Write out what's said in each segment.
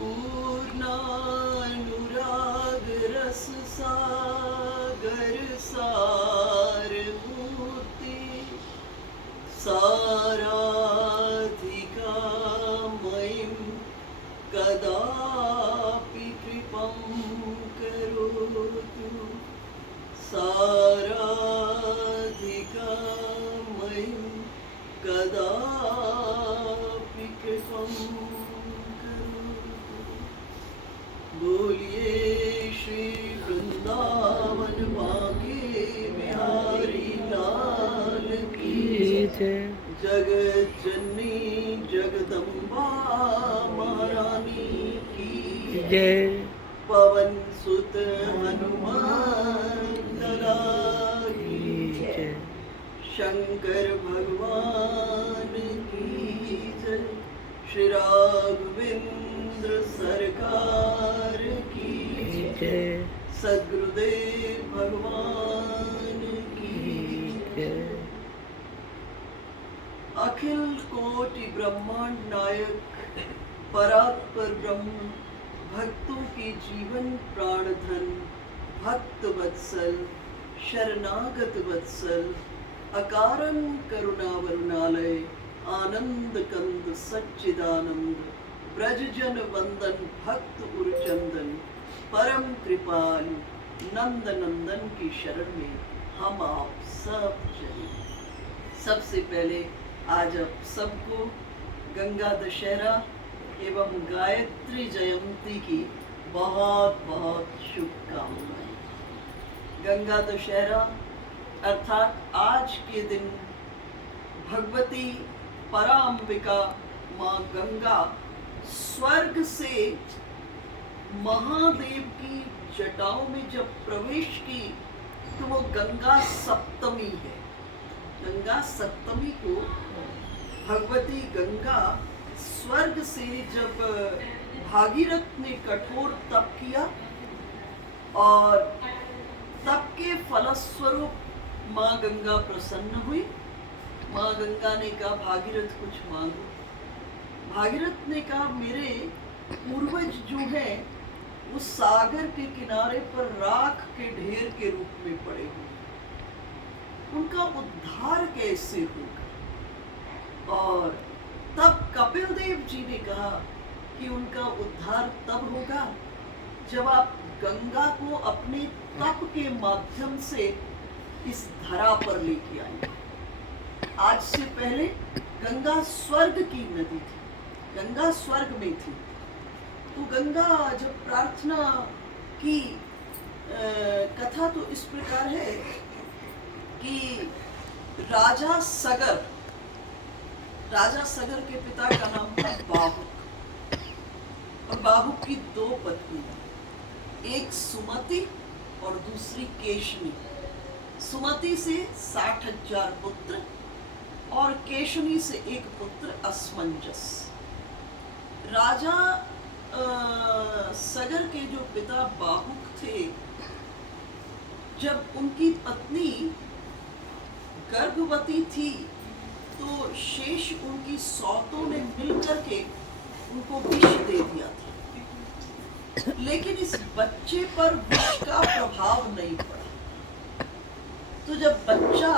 पूर्णानुराग रस सागर सार मूर्ति साराधिका मयिं कदापि कृपं करोतु साराधिका मयिं कदापि कृपं करोतु। बोलिए श्री वृंदावन बांके बिहारी लाल की जय। जगत जननी जगदम्बा महारानी की जय। पवन सुत हनुमान लाला की जय। शंकर भगवान की जय। श्री राघवेंद्र सरकार की जय। सद्गुरुदेव भगवान की जय। अखिल कोटि ब्रह्मांड नायक परात्पर ब्रह्म भक्तों के जीवन प्राणधन भक्त वत्सल शरणागत वत्सल अकारण करुणा वरुणालय आनंद कंद सच्चिदानंद ब्रजजन वंदन भक्त उरचंदन परम कृपालु नंद नंदन की शरण में हम आप सब चले। सबसे पहले आज आप सबको गंगा दशहरा एवं गायत्री जयंती की बहुत बहुत शुभकामनाएं। गंगा दशहरा अर्थात आज के दिन भगवती पराम्बिका माँ गंगा स्वर्ग से महादेव की जटाओं में जब प्रवेश की तो वो गंगा सप्तमी है। गंगा सप्तमी को भगवती गंगा स्वर्ग से जब भागीरथ ने कठोर तप किया और तप के फलस्वरूप माँ गंगा प्रसन्न हुई। माँ गंगा ने कहा भागीरथ कुछ मांगो। भागीरथ ने कहा मेरे पूर्वज जो हैं वो सागर के किनारे पर राख के ढेर के रूप में पड़े हुए, उनका उद्धार कैसे होगा। और तब कपिल देव जी ने कहा कि उनका उद्धार तब होगा जब आप गंगा को अपने तप के माध्यम से इस धरा पर लेके आएंगे। आज से पहले गंगा स्वर्ग की नदी थी, गंगा स्वर्ग में थी। तो गंगा जब प्रार्थना की कथा तो इस प्रकार है कि राजा सगर के पिता का नाम था बाहुक और बाहुक की दो पत्नी, एक सुमति और दूसरी केशनी। सुमति से 60,000 पुत्र और केशनी से एक पुत्र असमंजस। राजा सगर के जो पिता बाहुक थे, जब उनकी पत्नी गर्भवती थी तो शेष उनकी सौतों ने मिलकर के उनको विष दे दिया था, लेकिन इस बच्चे पर विष का प्रभाव नहीं पड़ा। तो जब बच्चा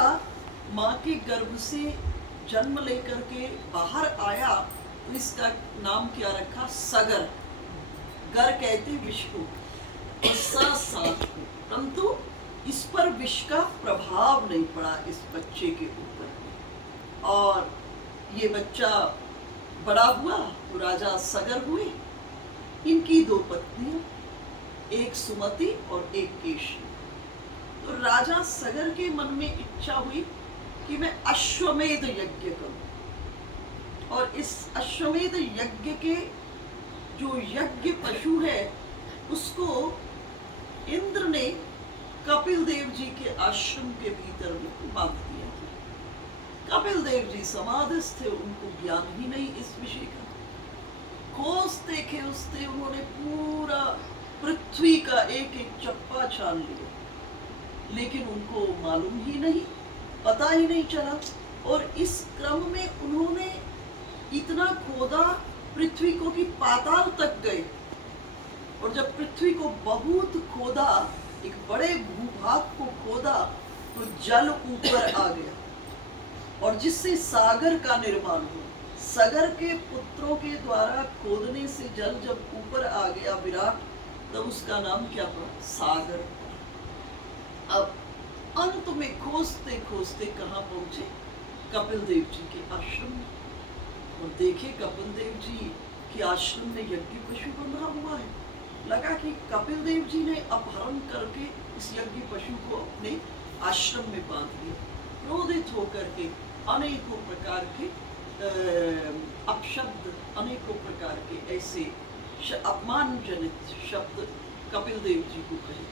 माँ के गर्भ से जन्म लेकर के बाहर आया तो इसका नाम क्या रखा? सगर। गर कहते विष को और साथ को, परंतु इस पर विष का प्रभाव नहीं पड़ा इस बच्चे के ऊपर। और ये बच्चा बड़ा हुआ तो राजा सगर हुए। इनकी दो पत्नियां, एक सुमति और एक केशनी। तो राजा सगर के मन में इच्छा हुई कि मैं अश्वमेध यज्ञ करूं, और इस अश्वमेध यज्ञ के जो यज्ञ पशु है उसको इंद्र ने कपिल देव जी के आश्रम के भीतर में बांध दिया था। कपिल देव जी समाधिस्थ थे, उनको ज्ञान ही नहीं इस विषय का। खोजते खोजते उन्होंने पूरा पृथ्वी का एक एक चप्पा छान लिया, लेकिन उनको मालूम ही नहीं, पता ही नहीं चला। और इस क्रम में उन्होंने इतना खोदा पृथ्वी को कि पाताल तक गए, पृथ्वी को बहुत खोदा, एक बड़े भूभाग को खोदा, तो जल ऊपर आ गया और जिससे सागर का निर्माण हुआ। सागर के पुत्रों के द्वारा खोदने से जल जब ऊपर आ गया विराट, तब उसका नाम क्या पड़ा? सागर। अब अंत में खोजते खोजते कहाँ पहुंचे? कपिल देव जी के आश्रम में। और देखे कपिल देव जी के आश्रम में यज्ञ पशु बंधा हुआ है। लगा कि कपिल देव जी ने अपहरण करके इस यज्ञ पशु को अपने आश्रम में बांध दिया। क्रोधित होकर के अनेकों प्रकार के अपशब्द, अनेकों प्रकार के ऐसे अपमानजनित शब्द कपिल देव जी को कहे।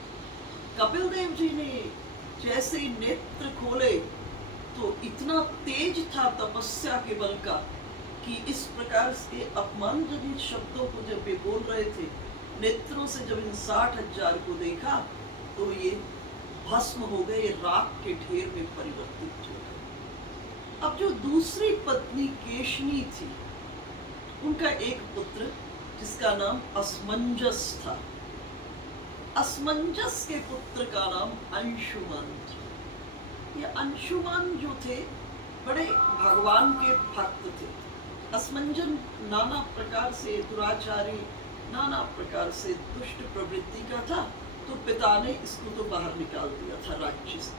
कपिल देव जी ने जैसे नेत्र खोले तो इतना तेज था तपस्या के बल का कि इस प्रकार से अपमानजनित शब्दों को जब वे बोल रहे थे, नेत्रों से जब इन 60,000 को देखा तो ये भस्म हो गए, राख के ढेर में परिवर्तित हो गए। अब जो दूसरी पत्नी केशनी थी, उनका एक पुत्र जिसका नाम असमंजस था। असमंजस के पुत्र का नाम अंशुमान था। ये अंशुमान जो थे बड़े भगवान के भक्त थे। असमंजन नाना प्रकार से दुराचारी, नाना प्रकार से दुष्ट प्रवृत्ति का था, तो पिता ने इसको तो बाहर निकाल दिया था, राक्षस।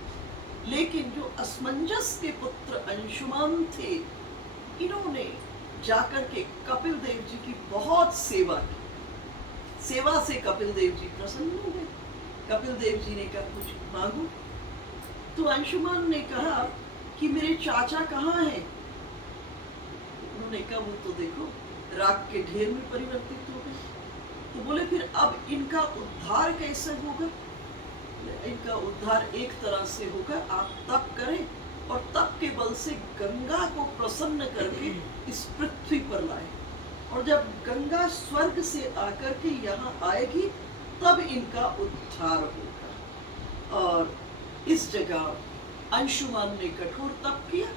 लेकिन जो असमंजस के पुत्र अंशुमान थे, इन्होंने जाकर के कपिल देव जी की बहुत सेवा की। सेवा से कपिल देव जी प्रसन्न हो गए। कपिल देव जी ने कहा कुछ मांगो। तो अंशुमान ने कहा कि मेरे चाचा कहाँ हैं? उन्होंने कहा वो तो देखो राख के ढेर में परिवर्तित हो गए। तो बोले फिर अब इनका उद्धार कैसे होगा? इनका उद्धार एक तरह से होगा, आप तप करें और तप के बल से गंगा को प्रसन्न करके इस पृथ्वी पर लाए। और जब गंगा स्वर्ग से आकर के यहाँ आएगी तब इनका उद्धार होगा। और इस जगह अंशुमान ने कठोर तप किया,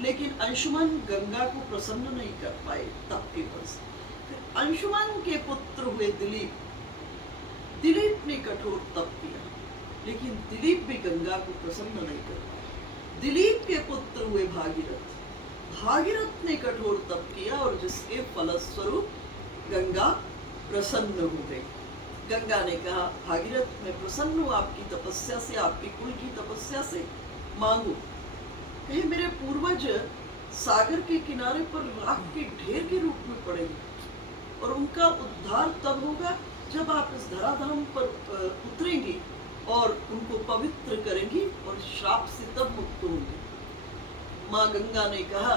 लेकिन अंशुमान गंगा को प्रसन्न नहीं कर पाए तप के बल से। फिर अंशुमान के पुत्र हुए दिलीप। दिलीप ने कठोर तप किया, लेकिन दिलीप भी गंगा को प्रसन्न नहीं कर पाए। दिलीप के पुत्र हुए भागीरथ। भागीरथ ने कठोर तप किया और जिसके फलस्वरूप गंगा प्रसन्न हो गई। गंगा ने कहा भागीरथ मैं प्रसन्न हूँ आपकी तपस्या से, आपके कुल की तपस्या से, मांगो। कहे मेरे पूर्वज सागर के किनारे पर राख के ढेर के रूप में पड़ेंगे और उनका उद्धार तब होगा जब आप इस धराधाम पर उतरेंगे और उनको पवित्र करेंगी और श्राप से तब मुक्त होंगे। माँ गंगा ने कहा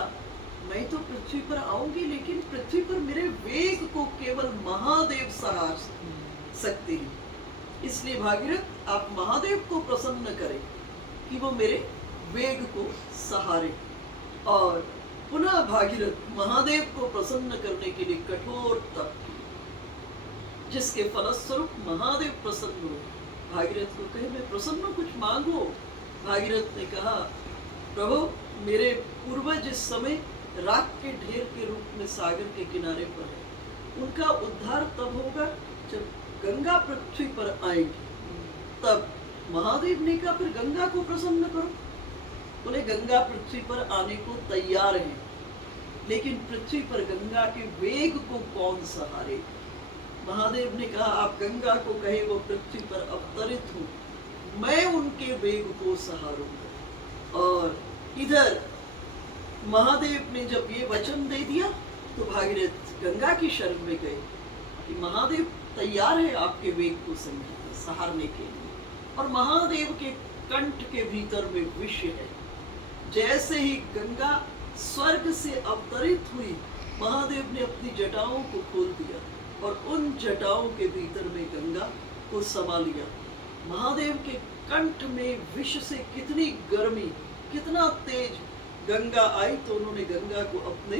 मैं तो पृथ्वी पर आऊंगी, लेकिन पृथ्वी पर मेरे वेग को केवल महादेव सहार सकते हैं। इसलिए भागीरथ आप महादेव को प्रसन्न करें कि वो मेरे वेग को सहारे। और पुनः भागीरथ महादेव को प्रसन्न करने के लिए कठोर तप किया, जिसके फलस्वरूप महादेव प्रसन्न हुए। भागीरथ को कहे मैं प्रसन्न हूं, कुछ मांगो। भागीरथ ने कहा प्रभु मेरे पूर्वज इस समय राख के ढेर के रूप में सागर के किनारे पर है, उनका उद्धार तब होगा जब गंगा पृथ्वी पर आएगी। तब महादेव ने कहा फिर गंगा को प्रसन्न करो। बोले गंगा पृथ्वी पर आने को तैयार है, लेकिन पृथ्वी पर गंगा के वेग को कौन सहारे? महादेव ने कहा आप गंगा को कहे वो पृथ्वी पर अवतरित हो, मैं उनके वेग को सहारूंगा। और इधर महादेव ने जब ये वचन दे दिया तो भागीरथ गंगा की शरण में गए कि महादेव तैयार है आपके वेग को सहारने के लिए। और महादेव के कंठ के भीतर में विष है। जैसे ही गंगा स्वर्ग से अवतरित हुई, महादेव ने अपनी जटाओं को खोल दिया और उन जटाओं के भीतर में गंगा को समा लिया। महादेव के कंठ में विष से कितनी गर्मी, कितना तेज गंगा आई, तो उन्होंने गंगा को अपने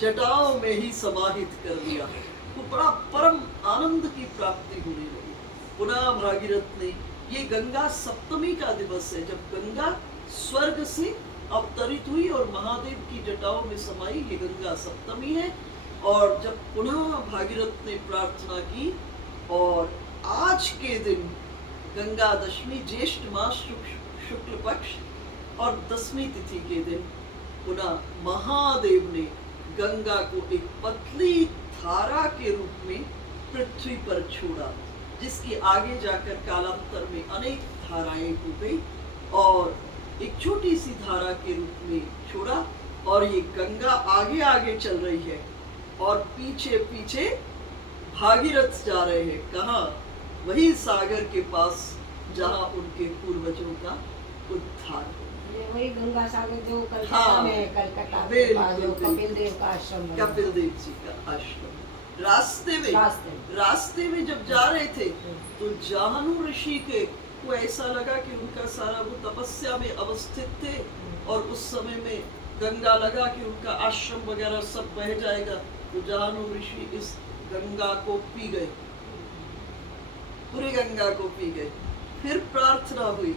जटाओं में ही समाहित कर लिया। तो बड़ा परम आनंद की प्राप्ति होने लगी। पुनः भागीरथ ने, ये गंगा सप्तमी का दिवस है जब गंगा स्वर्ग से अवतरित हुई और महादेव की जटाओं में समाई, ये गंगा सप्तमी है। और जब पुनः भागीरथ ने प्रार्थना की और आज के दिन गंगा दशमी ज्येष्ठ मास शुक्ल पक्ष और 10वीं तिथि के दिन पुनः महादेव ने गंगा को एक पतली धारा के रूप में पृथ्वी पर छोड़ा, जिसकी आगे जाकर कालांतर में अनेक धाराएं हो गई और एक छोटी सी धारा के रूप में छोड़ा। और ये गंगा आगे आगे चल रही है और पीछे पीछे भागीरथ जा रहे हैं। कहाँ? वही सागर के पास जहाँ उनके पूर्वजों का उद्धार हो। वही गंगा सागर जो कलकत्ता हाँ, में, कलकत्ता के पास जो कपिल देव का आश्रम बना। कपिल देव जी का आश्रम। रास्ते में जब जा रहे थे तो जाहनु ऋषि को ऐसा लगा कि उनका सारा वो तपस्या में अवस्थित थे और उस समय में गंगा लगा कि उनका आश्रम वगैरह सब बह जाएगा, तो जाहनु ऋषि इस गंगा को पी गए, पूरी गंगा को पी गए। फिर प्रार्थना हुई,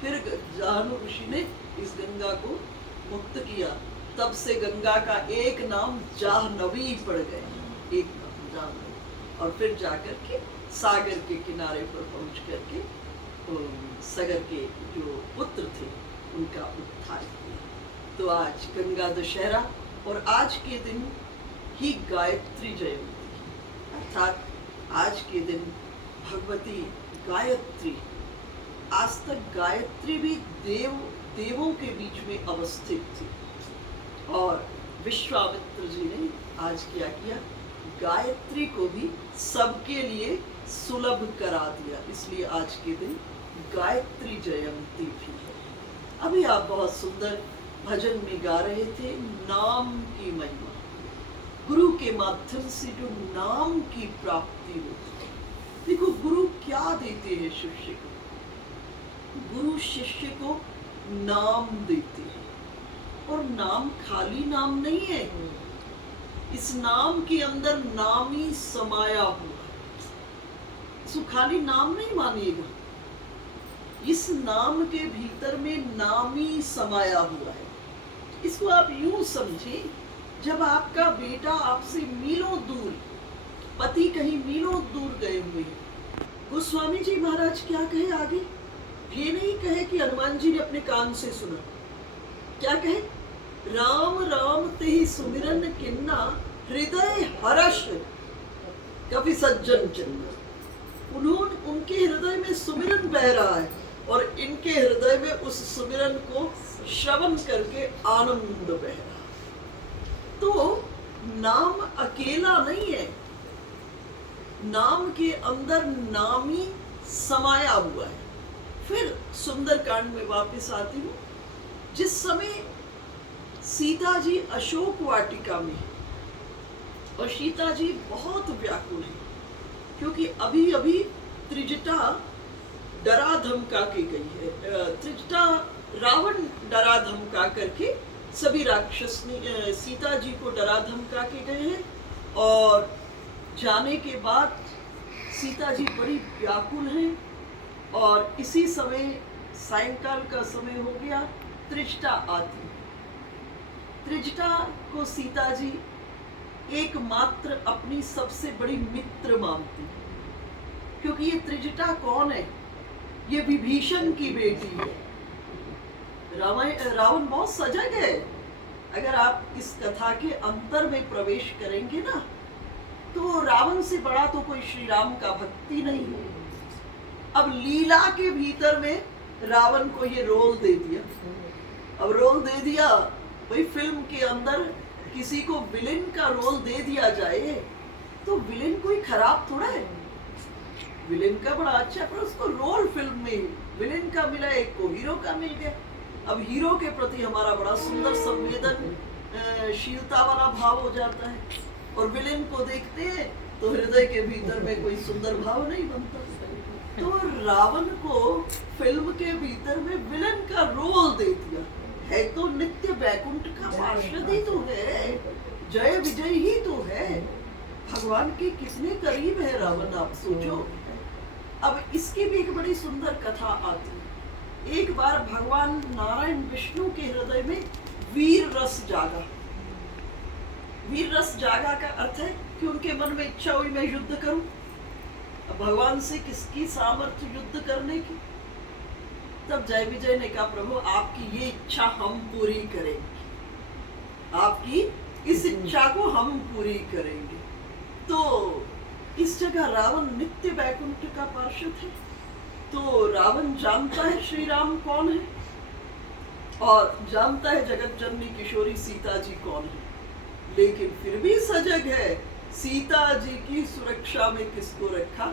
फिर जाहनु ऋषि ने इस गंगा को मुक्त किया। तब से गंगा का एक नाम जाह्नवी पड़ गया, एक नाम जाह्नवी। और फिर जाकर के सागर के किनारे पर पहुंच करके सागर के जो पुत्र थे उनका उद्धार किया। तो आज गंगा दशहरा और आज के दिन ही गायत्री जयंती, अर्थात आज के दिन भगवती गायत्री। आज तक गायत्री भी देवों के बीच में अवस्थित थी और विश्वामित्र जी ने आज क्या किया, गायत्री को भी सबके लिए सुलभ करा दिया। इसलिए आज के दिन गायत्री जयंती भी है। अभी आप बहुत सुंदर भजन में गा रहे थे नाम की महिमा, गुरु के माध्यम से जो नाम की प्राप्ति होती है। देखो गुरु क्या देते हैं शिष्य को, गुरु शिष्य को नाम देते हैं और नाम खाली नाम नहीं है, इस नाम के अंदर नाम ही समाया हुआ है। इसको खाली नाम नहीं मानिएगा, इस नाम के भीतर में नाम ही समाया हुआ है। इसको आप यूं समझें, जब आपका बेटा आपसे मीलों दूर, पति कहीं मीलों दूर गए हुए हैं, गोस्वामी जी महाराज क्या कहे आगे? ये नहीं कहे कि हनुमान जी ने अपने कान से सुना, क्या कहे? राम राम ते ही सुमिरन किन्ना हृदय हर्ष कभी सज्जन चिन्ना। उन्होंने, उनके हृदय में सुमिरन बह रहा है और इनके हृदय में उस सुमिरन को श्रवण करके आनंद बह रहा है। तो नाम अकेला नहीं है, नाम के अंदर नामी समाया हुआ है। फिर सुंदरकांड में वापस आती हूँ। जिस समय सीता जी अशोक वाटिका में और सीता जी बहुत व्याकुल है, क्योंकि अभी अभी त्रिजटा डरा धमका के गई है। त्रिजटा रावण डरा धमका करके सभी राक्षस ने सीता जी को डरा धमका के गए हैं और जाने के बाद सीता जी बड़ी व्याकुल हैं। और इसी समय सायंकाल का समय हो गया, त्रिजटा आती। त्रिजटा को सीता जी एकमात्र अपनी सबसे बड़ी मित्र मानती है, क्योंकि ये त्रिजटा कौन है? ये विभीषण की बेटी है। रावण बहुत सजग है। अगर आप इस कथा के अंतर में प्रवेश करेंगे ना, तो रावण से बड़ा तो कोई श्री राम का भक्ति नहीं है। अब लीला के भीतर में रावण को ये रोल दे दिया। अब रोल दे दिया, भाई फिल्म के अंदर किसी को विलेन का रोल दे दिया जाए तो विलेन कोई खराब थोड़ा है, विलेन का बड़ा अच्छा, पर उसको रोल फिल्म में विलेन का मिला, एक को हीरो का मिल गया। अब हीरो के प्रति हमारा बड़ा सुंदर संवेदनशीलता वाला भाव हो जाता है और विलेन को देखते हैं तो हृदय के भीतर में कोई सुंदर भाव नहीं बनता। तो रावण को फिल्म के भीतर में विलेन का रोल दे दिया है। तो नित्य वैकुंठ का पार्षद ही तो है, जय विजय ही तो है, भगवान के कितने करीब है रावण, आप सोचो। अब इसकी भी एक बड़ी सुंदर कथा आती है। एक बार भगवान नारायण विष्णु के हृदय में वीर रस जागा। वीर रस जागा का अर्थ है कि उनके मन में इच्छा हुई मैं युद्ध करूं, अब भगवान से किसकी सामर्थ्य युद्ध करने की? तब जय विजय ने कहा, प्रभु आपकी ये इच्छा हम पूरी करेंगे, आपकी इस इच्छा को हम पूरी करेंगे। तो इस जगह रावण नित्य वैकुंठ का पार्षद है, तो रावण जानता है श्री राम कौन है और जानता है जगत जननी किशोरी सीता जी कौन है, लेकिन फिर भी सजग है। सीता जी की सुरक्षा में किसको रखा?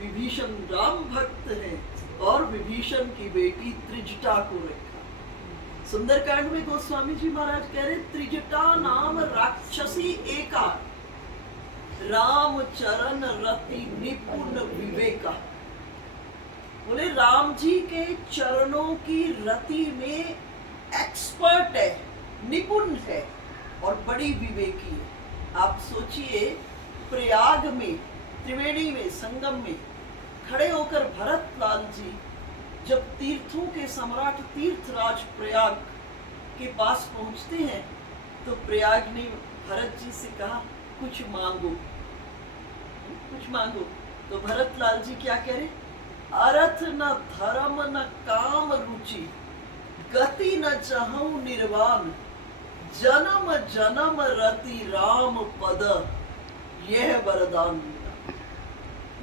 विभीषण राम भक्त हैं और विभीषण की बेटी त्रिजटा को रखा। सुंदरकांड में गोस्वामी जी महाराज कह रहे, त्रिजटा नाम राक्षसी एका, राम चरण रति निपुण विवेका। बोले राम जी के चरणों की रति में एक्सपर्ट है, निपुण है और बड़ी विवेकी है। आप सोचिए, प्रयाग में, त्रिवेणी में, संगम में खड़े होकर भरत लाल जी जब तीर्थों के सम्राट तीर्थराज प्रयाग के पास पहुंचते हैं, तो प्रयाग ने भरत जी से कहा, कुछ मांगो, कुछ मांगो। तो भरत लाल जी क्या कह रहे? अर्थ न धर्म न काम रुचि, गति न चाहूं निर्वाण, जन्म जन्म रति राम पद, यह वरदान मिला।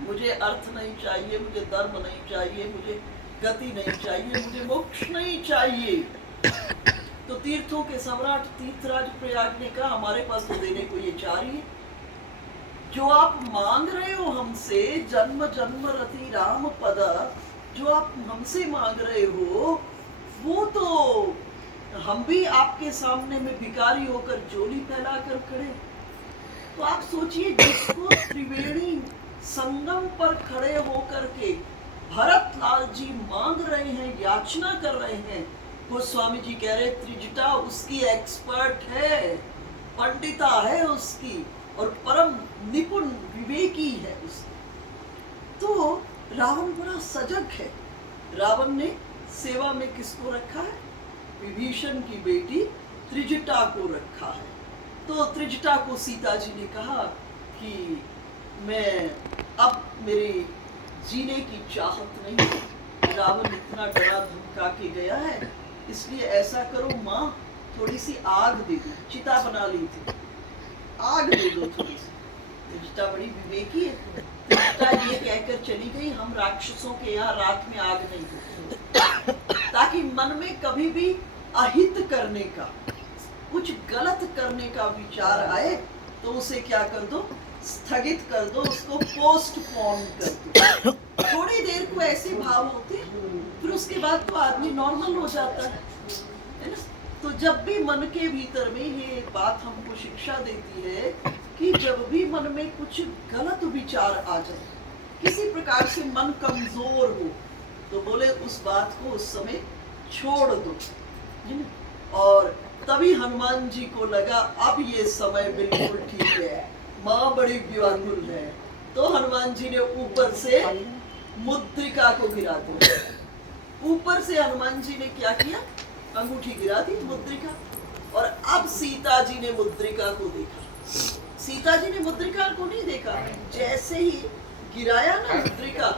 मुझे अर्थ नहीं चाहिए, मुझे धर्म नहीं चाहिए, मुझे गति नहीं चाहिए, मुझे मोक्ष नहीं चाहिए। तो तीर्थों के सम्राट तीर्थराज प्रयाग ने कहा, हमारे पास तो देने को ये चाह रही है, जो आप मांग रहे हो हमसे, जन्म जन्म रति राम पद, जो आप हमसे मांग रहे हो, वो तो हम भी आपके सामने में भिखारी होकर झोली फैलाकर खड़े। तो आप सोचिए, जिसको त्रिवेणी संगम पर खड़े होकर के भरत लाल जी मांग रहे हैं, याचना कर रहे हैं, गोस्वामी जी कह रहे त्रिजटा उसकी एक्सपर्ट है, पंडिता है उसकी, और परम निपुण विवेकी है उसकी। तो रावण बड़ा सजग है। रावण ने सेवा में किसको रखा है? विभीषण की बेटी त्रिजटा को रखा है। तो त्रिजटा को सीता जी ने कहा कि मैं अब मेरे जीने की चाहत नहीं, रावण इतना डरा धमका के गया है, इसलिए ऐसा करो माँ, थोड़ी सी आग दे दो, चिता बना ली थी, आग दे दो थोड़ी सी। त्रिजटा बड़ी विवेकी है, त्रिजटा ये कहकर चली गई, हम राक्षसों के यहाँ रात में आग नहीं देते, ताकि मन में कभी भी अहित करने का, कुछ गलत करने का विचार आए तो उसे क्या कर दो, स्थगित कर दो, उसको पोस्टपोन कर दो। थोड़ी देर को ऐसे भाव होते हैं, फिर उसके बाद तो आदमी नॉर्मल हो जाता है ना। तो जब भी मन के भीतर में, ये बात हमको शिक्षा देती है कि जब भी मन में कुछ गलत विचार आ जाए, किसी प्रकार से मन कमजोर हो, तो बोले उस बात को उस समय छोड़ दो। और तभी हनुमान जी को लगा अब ये समय बिल्कुल ठीक है, माँ बड़ी व्याकुल है। तो हनुमान जी ने ऊपर से मुद्रिका को गिरा दिया। ऊपर से हनुमान जी ने क्या किया? अंगूठी गिरा दी, मुद्रिका। और अब सीता जी ने मुद्रिका को देखा। सीता जी ने मुद्रिका को नहीं देखा, जैसे ही गिराया ना मुद्रिका,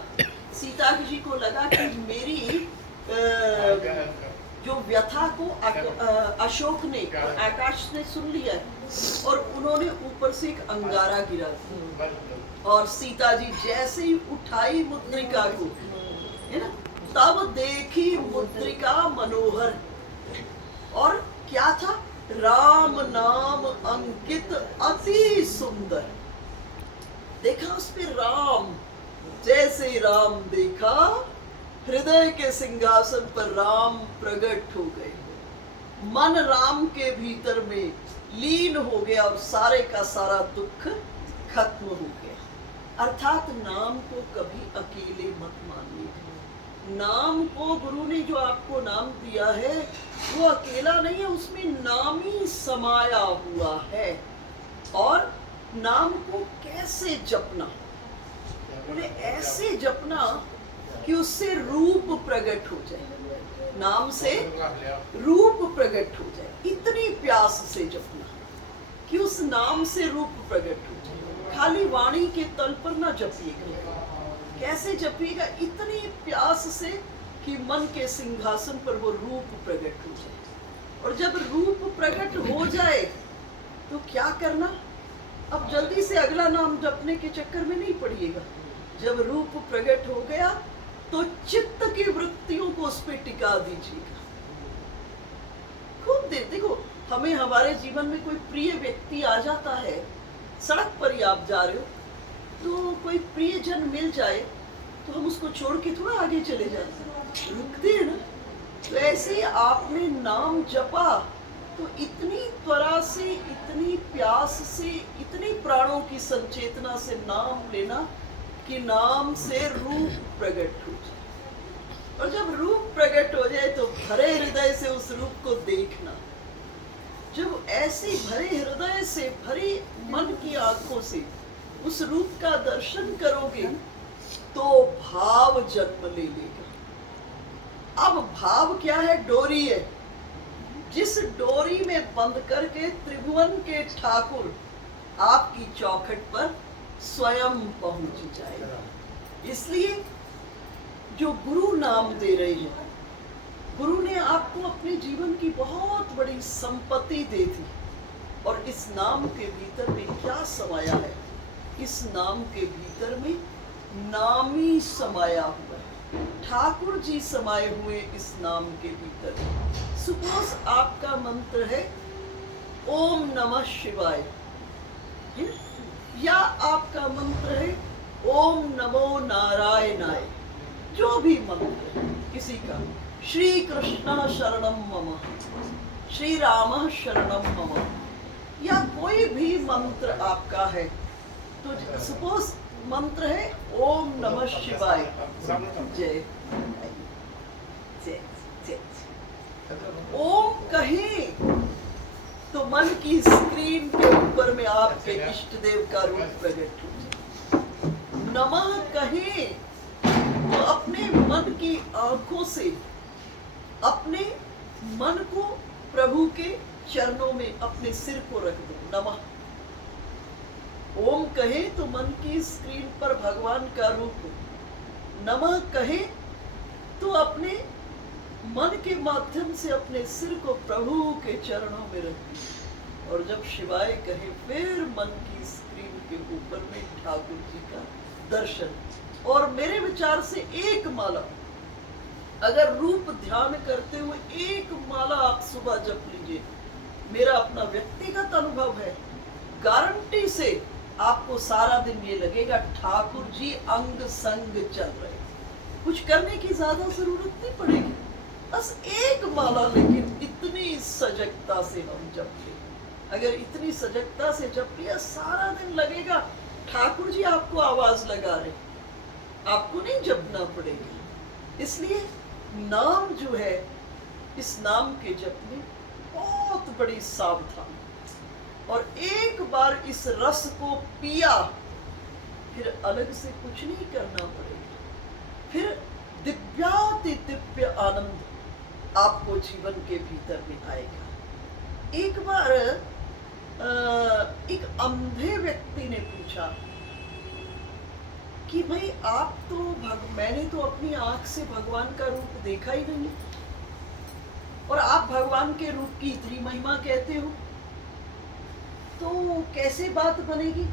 सीता जी को लगा कि मेरी जो व्यथा को अशोक ने, आकाश ने सुन लिया, और उन्होंने ऊपर से एक अंगारा गिरा दिया। और सीता जी जैसे ही उठाई मुद्रिका को, है ना, तब देखी मुद्रिका मनोहर, और क्या था? राम नाम अंकित अति सुंदर। देखा उस पे राम, जैसे ही राम देखा, हृदय के सिंहासन पर राम प्रकट हो गए। मन राम के भीतर में लीन हो गया और सारे का सारा दुख खत्म हो गया। अर्थात नाम को कभी अकेले मत मानिए। नाम को, गुरु ने जो आपको नाम दिया है वो अकेला नहीं है, उसमें नाम ही समाया हुआ है। और नाम को कैसे जपना? बोले ऐसे जपना कि उससे रूप प्रकट हो जाए, नाम से रूप प्रकट हो जाए। इतनी प्यास से जपना कि उस नाम से रूप प्रकट हो जाए। खाली वाणी के तल पर ना जपिए, कैसे जपिएगा? इतनी प्यास से कि मन के सिंहासन पर वो रूप प्रकट हो जाए। और जब रूप प्रकट हो जाए तो क्या करना? अब जल्दी से अगला नाम जपने के चक्कर में नहीं पड़िएगा। जब रूप प्रकट हो गया तो चित्त की वृत्तियों को उस पर टिका दीजिएगा। खूब देर देखो, हमें हमारे जीवन में कोई प्रिय व्यक्ति आ जाता है, सड़क पर ही आप जा रहे हो तो कोई प्रियजन मिल जाए तो हम उसको छोड़ के थोड़ा आगे चले जाते हैं, रुकते हैं ना। तो ऐसे ही आपने नाम जपा तो इतनी त्वरा से, इतनी प्यास से, इतनी प्राणों की संचेतना से नाम लेना कि नाम से रूप प्रकट हो जाए। और जब रूप प्रकट हो जाए तो भरे हृदय से उस रूप को देखना। जब ऐसे भरे हृदय से, भरी मन की आंखों से उस रूप का दर्शन करोगे तो भाव जन्म ले लेगा। अब भाव क्या है? डोरी है। जिस डोरी में बंध करके त्रिभुवन के ठाकुर आपकी चौखट पर स्वयं पहुंच जाएगा। इसलिए जो गुरु नाम दे रहे हैं, गुरु ने आपको अपने जीवन की बहुत बड़ी संपत्ति दे दी। और इस नाम के भीतर में क्या समाया है? इस नाम के भीतर में नामी समाया हुआ है, ठाकुर जी समाये हुए इस नाम के भीतर। सपोज आपका मंत्र है ओम नमः शिवाय, या आपका मंत्र है ओम नमो नारायणाय, जो भी मंत्र है किसी का, श्री कृष्ण शरणम मम, श्री राम शरणम मम, या कोई भी मंत्र आपका है। तो सपोज मंत्र है ओम नमः शिवाय, जय जय जय। ओम कहें तो मन की स्क्रीन के ऊपर में आपके इष्ट देव का रूप प्रकट हो जाए। नमः कहें तो अपने मन की आंखों से अपने मन को प्रभु के चरणों में अपने सिर को रख दो। नमः। ओम कहे तो मन की स्क्रीन पर भगवान का रूप हो। नमः कहे तो अपने मन के माध्यम से अपने सिर को प्रभु के चरणों में रखें। और जब शिवाय कहे फिर मन की स्क्रीन के ऊपर में ठाकुर जी का दर्शन। और मेरे विचार से एक माला, अगर रूप ध्यान करते हुए एक माला आप सुबह जप लीजिए, मेरा अपना व्यक्तिगत अनुभव है, गारंटी से आपको सारा दिन ये लगेगा ठाकुर जी अंग संग चल रहे, कुछ करने की ज्यादा जरूरत नहीं पड़ेगी। बस एक माला, लेकिन इतनी सजगता से हम जप ले, अगर इतनी सजगता से जप लिया, सारा दिन लगेगा ठाकुर जी आपको आवाज लगा रहे, आपको नहीं जपना पड़ेगा। इसलिए नाम जो है, इस नाम के जप में बहुत बड़ी सावधानी। और एक बार इस रस को पिया, फिर अलग से कुछ नहीं करना पड़ेगा। फिर दिव्याति दिव्य आनंद आपको जीवन के भीतर में आएगा। एक बार एक अंधे व्यक्ति ने पूछा कि भाई आप तो मैंने तो अपनी आंख से भगवान का रूप देखा ही नहीं, और आप भगवान के रूप की इतनी महिमा कहते हो, तो कैसे बात बनेगी?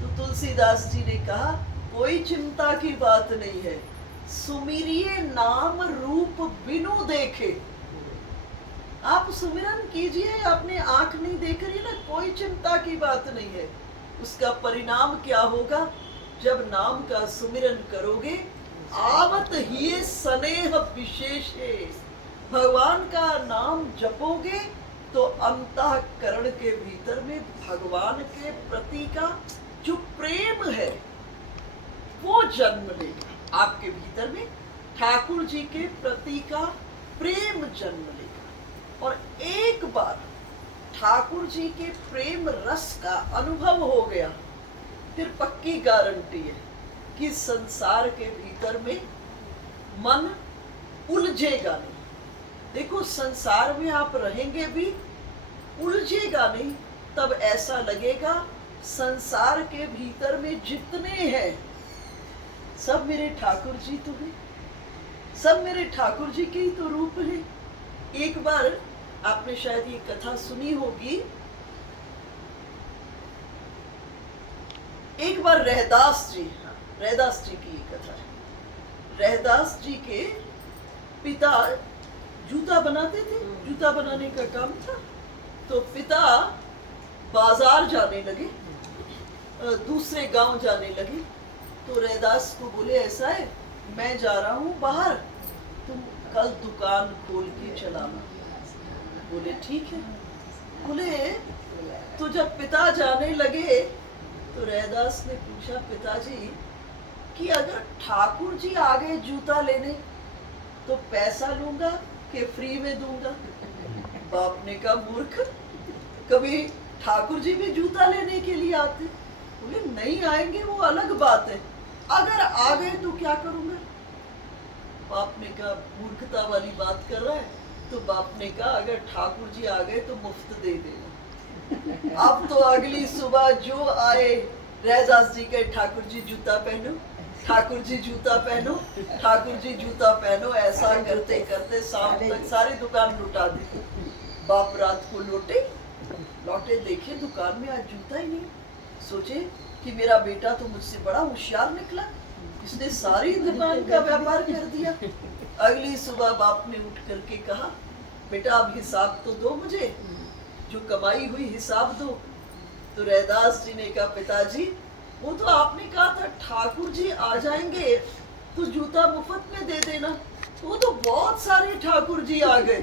तो तुलसीदास जी ने कहा कोई चिंता की बात नहीं है, सुमिरिए नाम रूप बिनु देखे। आप सुमिरन कीजिए, अपने आंख नहीं देख रही ना, कोई चिंता की बात नहीं है। उसका परिणाम क्या होगा? जब नाम का सुमिरन करोगे, आवत ही स्नेह विशेषे, भगवान का नाम जपोगे तो अंतःकरण के भीतर में भगवान के प्रति का जो प्रेम है वो जन्म लेगा। आपके भीतर में ठाकुर जी के प्रति का प्रेम जन्म लेगा। और एक बार ठाकुर जी के प्रेम रस का अनुभव हो गया, फिर पक्की गारंटी है कि संसार के भीतर में मन उलझेगा नहीं। देखो, संसार में आप रहेंगे भी, उलझेगा नहीं। तब ऐसा लगेगा संसार के भीतर में जितने हैं सब मेरे ठाकुर जी तो हैं, सब मेरे ठाकुर जी के ही तो रूप है। एक बार आपने शायद ये कथा सुनी होगी, एक बार रहदास जी, रहदास जी की ये कथा है। रहदास जी के पिता जूता बनाते थे, जूता बनाने का काम था। तो पिता बाजार जाने लगे, दूसरे गांव जाने लगे। तो रहदास को बोले ऐसा है, मैं जा रहा हूँ बाहर, तुम कल दुकान खोल के चलाना। बोले ठीक है। बोले तो जब पिता जाने लगे तो रहदास ने पूछा पिताजी कि अगर ठाकुर जी आ गए जूता लेने तो पैसा लूंगा कि फ्री में दूंगा? बाप ने कहा मूर्ख, कभी ठाकुर जी भी जूता लेने के लिए आते? बोले नहीं आएंगे वो अलग बात है, अगर आ गए तो क्या करूंगा? बाप ने कहा मूर्खता वाली बात कर रहा है। तो बाप ने कहा अगर ठाकुर जी आ गए तो मुफ्त दे देना। अब तो अगली सुबह जो आए रहदास जी के ठाकुर जी जूता पहनो, ठाकुर जी जूता पहनो, ठाकुर जी जूता पहनो, ऐसा करते करते शाम तक सारी दुकान लुटा दी। बाप रात को लौटे देखे दुकान में आज जूता ही नहीं। सोचे कि मेरा बेटा तो मुझसे बड़ा होशियार निकला, इसने सारी दुकान का व्यापार कर दिया। अगली सुबह बाप ने उठ करके कहा बेटा अब हिसाब तो दो मुझे, जो कमाई हुई हिसाब दो। तो रहदास जी ने कहा पिताजी वो तो आपने कहा था ठाकुर जी आ जाएंगे तो जूता मुफ्त में दे देना, वो तो बहुत सारे ठाकुर जी आ गए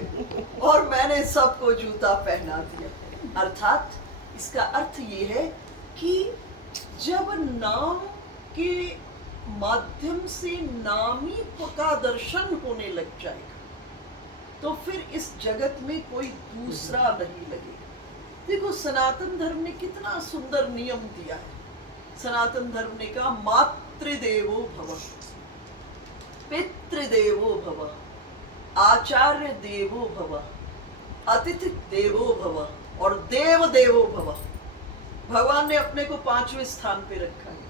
और मैंने सबको जूता पहना दिया। अर्थात इसका अर्थ ये है कि जब नाम के माध्यम से नामी का दर्शन होने लग जाएगा तो फिर इस जगत में कोई दूसरा नहीं लगेगा। देखो सनातन धर्म ने कितना सुंदर नियम दिया है। सनातन धर्म ने कहा मातृदेवो भव, पितृदेवो भव, आचार्य देवो भव, अतिथि देवो भव और देव देवो भव। भगवान ने अपने को 5वें स्थान पे रखा है।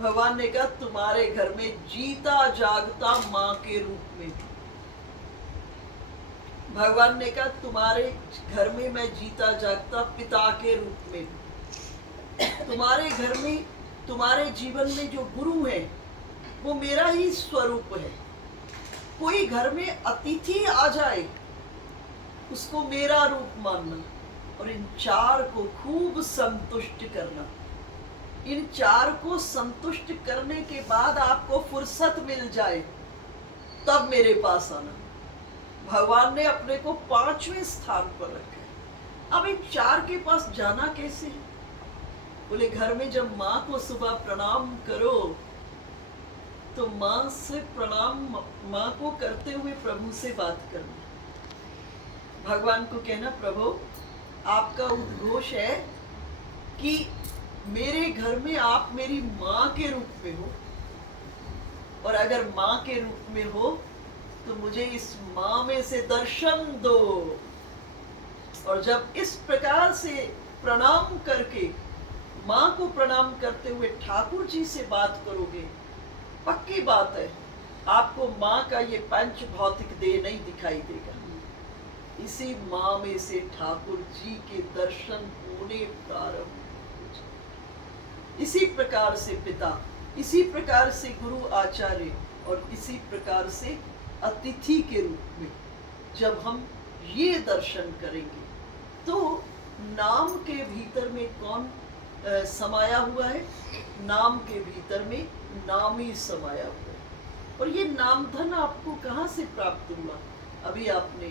भगवान ने कहा तुम्हारे घर में जीता जागता माँ के रूप में भी। भगवान ने कहा तुम्हारे घर में मैं जीता जागता पिता के रूप में भी। तुम्हारे घर में, तुम्हारे जीवन में जो गुरु है वो मेरा ही स्वरूप है। कोई घर में अतिथि आ जाए उसको मेरा रूप मानना और इन चार को खूब संतुष्ट करना। इन चार को संतुष्ट करने के बाद आपको फुर्सत मिल जाए तब मेरे पास आना। भगवान ने अपने को 5वें स्थान पर रखा है। अब इन चार के पास जाना कैसे है? बोले घर में जब माँ को सुबह प्रणाम करो तो माँ से प्रणाम, माँ को करते हुए प्रभु से बात करना। भगवान को कहना प्रभु आपका उद्घोष है कि मेरे घर में आप मेरी माँ के रूप में हो और अगर माँ के रूप में हो तो मुझे इस माँ में से दर्शन दो। और जब इस प्रकार से प्रणाम करके माँ को प्रणाम करते हुए ठाकुर जी से बात करोगे, पक्की बात है आपको माँ का ये पंच भौतिक देह नहीं दिखाई देगा। इसी माँ में से ठाकुर जी के दर्शन होने प्रारंभ हो जाए। इसी प्रकार से पिता, इसी प्रकार से गुरु आचार्य और इसी प्रकार से अतिथि के रूप में जब हम ये दर्शन करेंगे तो नाम के भीतर में कौन समाया हुआ है? नाम के भीतर में नामी समाया हुआ है। और ये नाम धन आपको कहाँ से प्राप्त हुआ? अभी आपने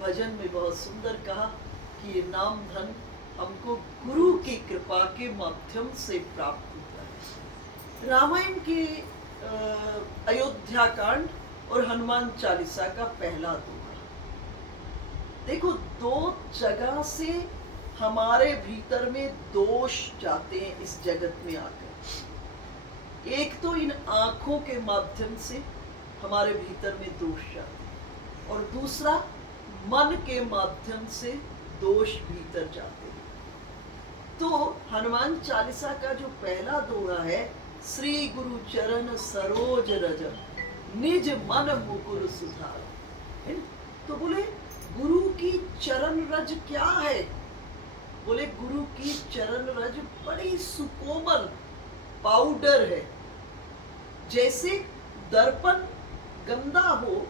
भजन में बहुत सुंदर कहा कि ये नाम धन हमको गुरु की कृपा के माध्यम से प्राप्त होता है। रामायण के अयोध्या कांड और हनुमान चालीसा का पहला दोहा। देखो दो जगह से हमारे भीतर में दोष जाते हैं इस जगत में आकर। एक तो इन आंखों के माध्यम से हमारे भीतर में दोष जाते हैं और दूसरा मन के माध्यम से दोष भीतर जाते हैं। तो हनुमान चालीसा का जो पहला दोहा है श्री गुरु चरण सरोज रज निज मन मुकुर सुधार। है ना? तो बोले गुरु की चरण रज क्या है? बोले गुरु की चरण रज बड़ी सुकोमल पाउडर है। जैसे दर्पण गंदा हो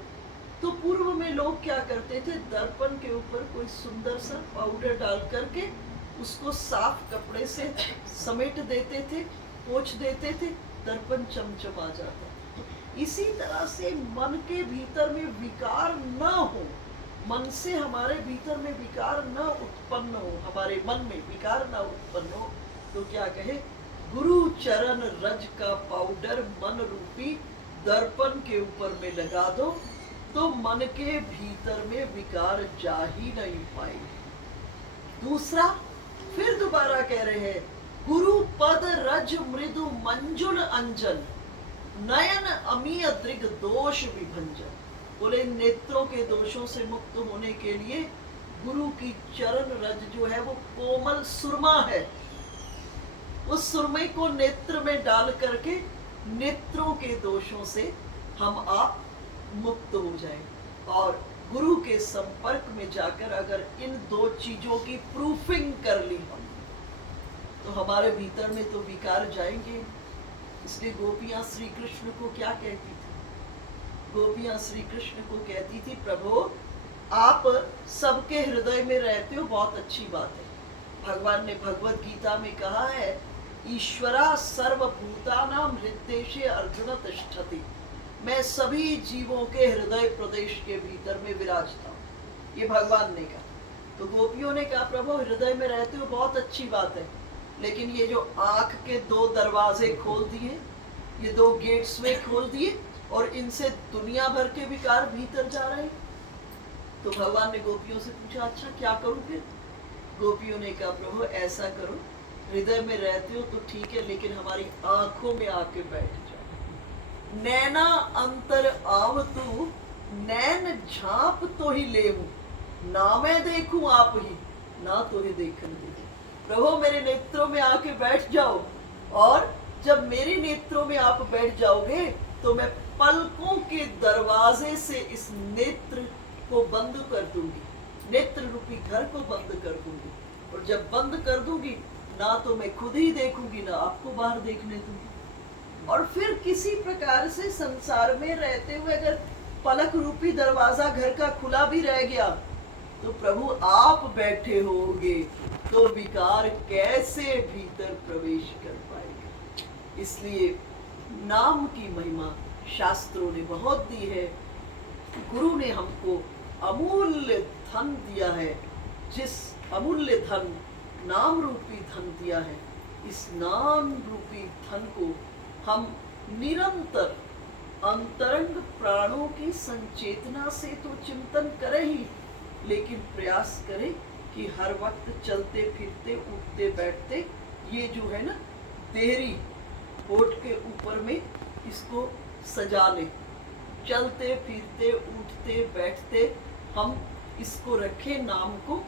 तो पूर्व में लोग क्या करते थे, दर्पण के ऊपर कोई सुंदर सा पाउडर डाल करके उसको साफ कपड़े से समेट देते थे, पोंछ देते थे, दर्पण चमचमा जाता। इसी तरह से मन के भीतर में विकार न हो, मन से हमारे भीतर में विकार न उत्पन्न हो, हमारे मन में विकार न उत्पन्न हो, तो क्या कहे, गुरु चरण रज का पाउडर मन रूपी दर्पण के ऊपर में लगा दो, तो मन के भीतर में विकार जा ही नहीं पाएंगे। दूसरा, फिर दोबारा कह रहे हैं, गुरु पद रज मृदु मंजुल अंजन नयन अमीय दृग दोष विभंजन। बोले नेत्रों के दोषों से मुक्त होने के लिए गुरु की चरण रज जो है वो कोमल सुरमा है। उस सुरमे को नेत्र में डाल करके नेत्रों के दोषों से हम आप मुक्त हो जाएं। और गुरु के संपर्क में जाकर अगर इन दो चीजों की प्रूफिंग कर ली हम, तो हमारे भीतर में तो विकार जाएंगे। इसलिए गोपियां श्री कृष्ण को क्या कहती थी? गोपियां श्री कृष्ण को कहती थी, प्रभु आप सबके हृदय में रहते हो, बहुत अच्छी बात है। भगवान ने भगवत गीता में कहा है, ईश्वरा सर्वभूतानां हृद्देशे अर्जुन तिष्ठति। मैं सभी जीवों के हृदय प्रदेश के भीतर में विराजता हूँ, ये भगवान ने कहा। तो गोपियों ने कहा, प्रभु हृदय में रहते हो, बहुत अच्छी बात है, लेकिन ये जो आंख के दो दरवाजे खोल दिए, ये दो गेट्स में खोल दिए और इनसे दुनिया भर के विकार भीतर जा रहे हैं। तो भगवान ने गोपियों से पूछा, अच्छा क्या करूं फिर? गोपियों ने कहा, प्रभु ऐसा करो, हृदय में रहते हो तो ठीक है, लेकिन हमारी आंखों में आके बैठ जाओ। नैना अंतर आव तू नैन झांप तो ही लेवूं, ना मैं देखूं आप ही ना तो ही देखन दे। प्रभु मेरे नेत्रों में आके बैठ जाओ, और जब मेरे नेत्रों में आप बैठ जाओगे तो मैं पलकों के दरवाजे से इस नेत्र को बंद कर दूंगी, नेत्र रूपी घर को बंद कर दूंगी। और जब बंद कर दूंगी, ना तो मैं खुद ही देखूंगी, ना आपको बाहर देखने दूंगी। और फिर किसी प्रकार से संसार में रहते हुए अगर पलक रूपी दरवाजा घर का खुला भी रह गया, तो प्रभु आप बैठे होंगे तो विकार कैसे भीतर प्रवेश कर पाएंगे। इसलिए नाम की महिमा शास्त्रों ने बहुत दी है। गुरु ने हमको अमूल्य धन दिया है, जिस अमूल्य धन नाम रूपी धन दिया है, इस नाम रूपी धन को हम निरंतर अंतरंग प्राणों की संचेतना से तो चिंतन करें ही, लेकिन प्रयास करें कि हर वक्त चलते फिरते उठते बैठते ये जो है ना देहरी होठ के ऊपर में इसको सजा ले। चलते फिरते उठते बैठते हम इसको रखें, नाम को।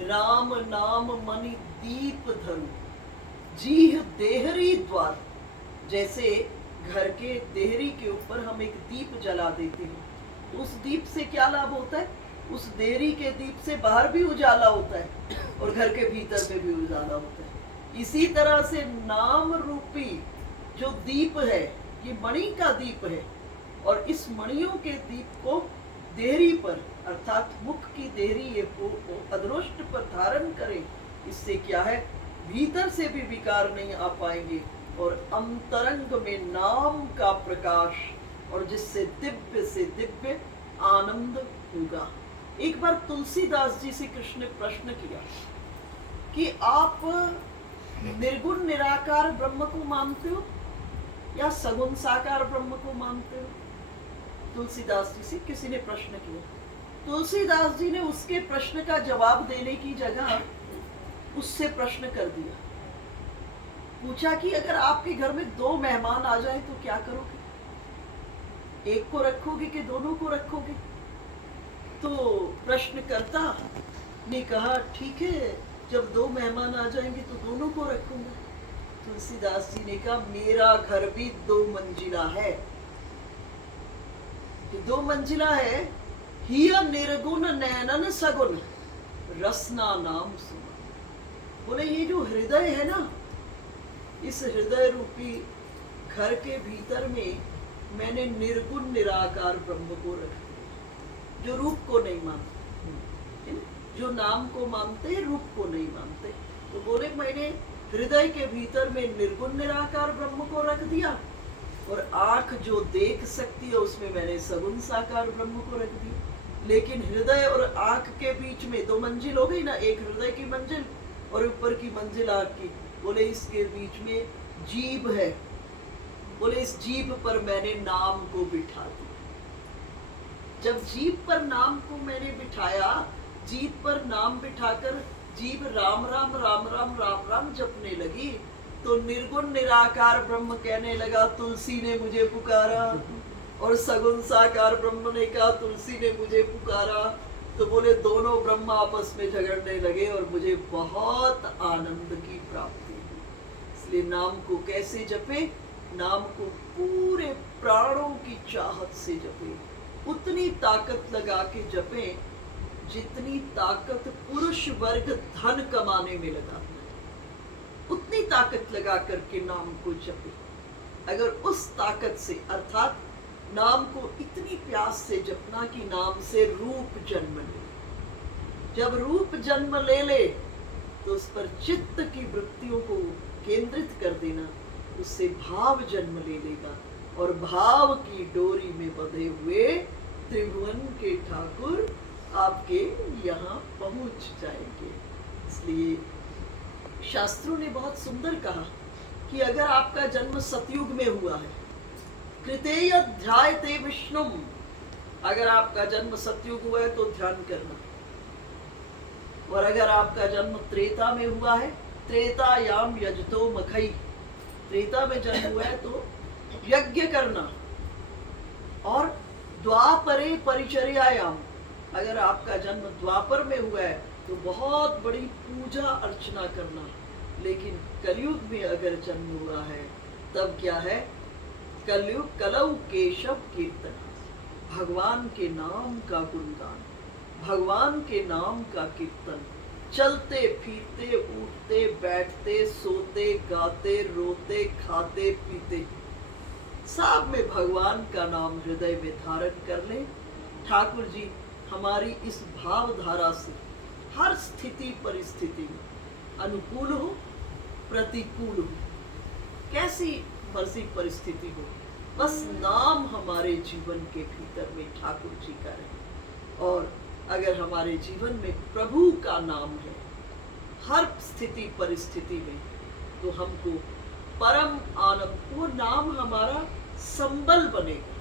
राम नाम मणि दीप धरु जीह देहरी द्वार। जैसे घर के देहरी के ऊपर हम एक दीप जला देते हैं, तो उस दीप से क्या लाभ होता है? उस देहरी के दीप से बाहर भी उजाला होता है और घर के भीतर में भी उजाला होता है। इसी तरह से नाम रूपी जो दीप है, ये मणि का दीप है, और इस मणियों के दीप को देहरी पर अर्थात मुख की देहरी ये अदृष्ट पर धारण करें। इससे क्या है, भीतर से भी विकार नहीं आ पाएंगे और अंतरंग में नाम का प्रकाश, और जिससे दिव्य से दिव्य आनंद होगा। एक बार तुलसीदास जी से कृष्ण ने प्रश्न किया कि आप निर्गुण निराकार ब्रह्म को मानते हो या सगुण साकार ब्रह्म को मानते हो? तुलसीदास जी से किसी ने प्रश्न किया। तुलसीदास जी ने उसके प्रश्न का जवाब देने की जगह उससे प्रश्न कर दिया। पूछा कि अगर आपके घर में 2 मेहमान आ जाए तो क्या करोगे? एक को रखोगे कि दोनों को रखोगे? तो प्रश्नकर्ता ने कहा, ठीक है, जब 2 मेहमान आ जाएंगे तो दोनों को रखूंगा। तुलसीदास जी ने कहा मेरा घर भी 2 मंजिला है। ये 2 मंजिला है। हिया निर्गुण नैनन सगुन रसना नाम सुना। बोले ये जो हृदय है ना, इस हृदय रूपी घर के भीतर में मैंने निर्गुण निराकार ब्रह्म को रख दिया, जो रूप को नहीं मानते, जो नाम को मानते रूप को नहीं मानते। तो बोले मैंने हृदय के भीतर में निर्गुण निराकार ब्रह्म को रख दिया, और आंख जो देख सकती है उसमें मैंने सगुण साकार ब्रह्म को रख दिया। लेकिन हृदय और आंख के बीच में 2 मंजिल हो गई ना, एक हृदय की मंजिल और ऊपर की मंजिल आंख की। बोले इसके बीच में जीभ है। बोले इस जीभ पर मैंने नाम को बिठा दिया। जब जीभ पर नाम को मैंने बिठाया, जीभ पर नाम बिठाकर जीभ राम राम राम राम राम राम जपने लगी, तो निर्गुण निराकार ब्रह्म कहने लगा तुलसी ने मुझे पुकारा, और सगुण साकार ब्रह्म ने कहा तुलसी ने मुझे पुकारा। तो बोले दोनों ब्रह्म आपस में झगड़ने लगे और मुझे बहुत आनंद की प्राप्ति हुई। इसलिए नाम को कैसे जपे? नाम को पूरे प्राणों की चाहत से जपे, उतनी ताकत लगा के जपे जितनी ताकत पुरुष वर्ग धन कमाने में लगा, उतनी ताकत लगा करके नाम को जपे। अगर उस ताकत से, अर्थात नाम को इतनी प्यास से जपना कि नाम से रूप जन्म ले। जब रूप जन्म ले ले तो उस पर चित्त की वृत्तियों को केंद्रित कर देना, उससे भाव जन्म ले लेगा, और भाव की डोरी में बंधे हुए त्रिभुवन के ठाकुर आपके यहाँ पहुंच जाएंगे। इसलिए शास्त्रों ने बहुत सुंदर कहा कि अगर आपका जन्म सतयुग में हुआ है, कृतेय ध्यायते विष्णुम, अगर आपका जन्म सतयुग हुआ है तो ध्यान करना, और अगर आपका जन्म त्रेता में हुआ है, त्रेतायाम यजतो मखई, त्रेता में जन्म हुआ है तो यज्ञ करना, और द्वापरे परिचर्यायाम, अगर आपका जन्म द्वापर में हुआ है तो बहुत बड़ी पूजा अर्चना करना। लेकिन कलयुग में अगर जन्म हुआ है तब क्या है? कलयुग कलौ केशव कीर्तन, भगवान के नाम का गुणगान, भगवान के नाम का कीर्तन, चलते फिरते उठते बैठते सोते गाते रोते खाते पीते सब में भगवान का नाम हृदय में धारण कर ले। ठाकुर जी हमारी इस भावधारा से हर स्थिति परिस्थिति में, अनुकूल हो प्रतिकूल हो, कैसी मर्जी परिस्थिति हो, बस नाम हमारे जीवन के भीतर में ठाकुर जी का रहे। और अगर हमारे जीवन में प्रभु का नाम है हर स्थिति परिस्थिति में, तो हमको परम आनंद, वो नाम हमारा संबल बनेगा,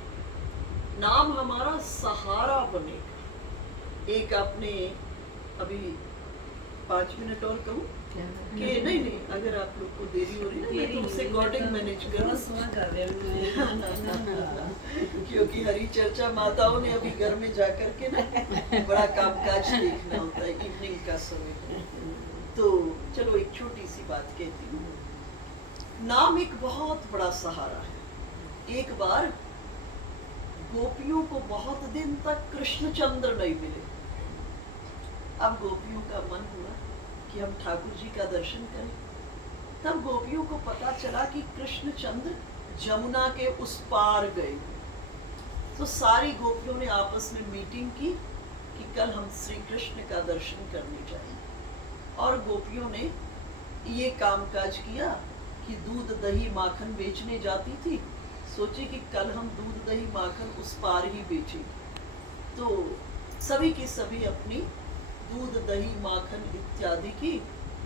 नाम हमारा सहारा बनेगा। एक आपने अभी 5 मिनट और कहूँ कि नहीं, अगर आप लोग को देरी हो रही है मैं तुमसे अकॉर्डिंग मैनेज करूँ, क्योंकि हरी चर्चा माताओं ने अभी घर में जाकर के ना बड़ा कामकाज देखना होता है इवनिंग का समय। तो चलो एक छोटी सी बात कहती हूँ। नाम एक बहुत बड़ा सहारा है। एक बार गोपियों को बहुत दिन तक कृष्णचंद्र नहीं मिले। अब गोपियों का मन हुआ कि हम ठाकुर जी का दर्शन करें। तब गोपियों को पता चला कि कृष्णचंद्र जमुना के उस पार गए। तो सारी गोपियों ने आपस में मीटिंग की कि कल हम श्री कृष्ण का दर्शन करने जाएंगे। और गोपियों ने ये कामकाज किया कि दूध दही माखन बेचने जाती थी, सोचे कि कल हम दूध दही माखन उस पार ही बेचेंगे। तो सभी की सभी अपनी दूध दही माखन इत्यादि की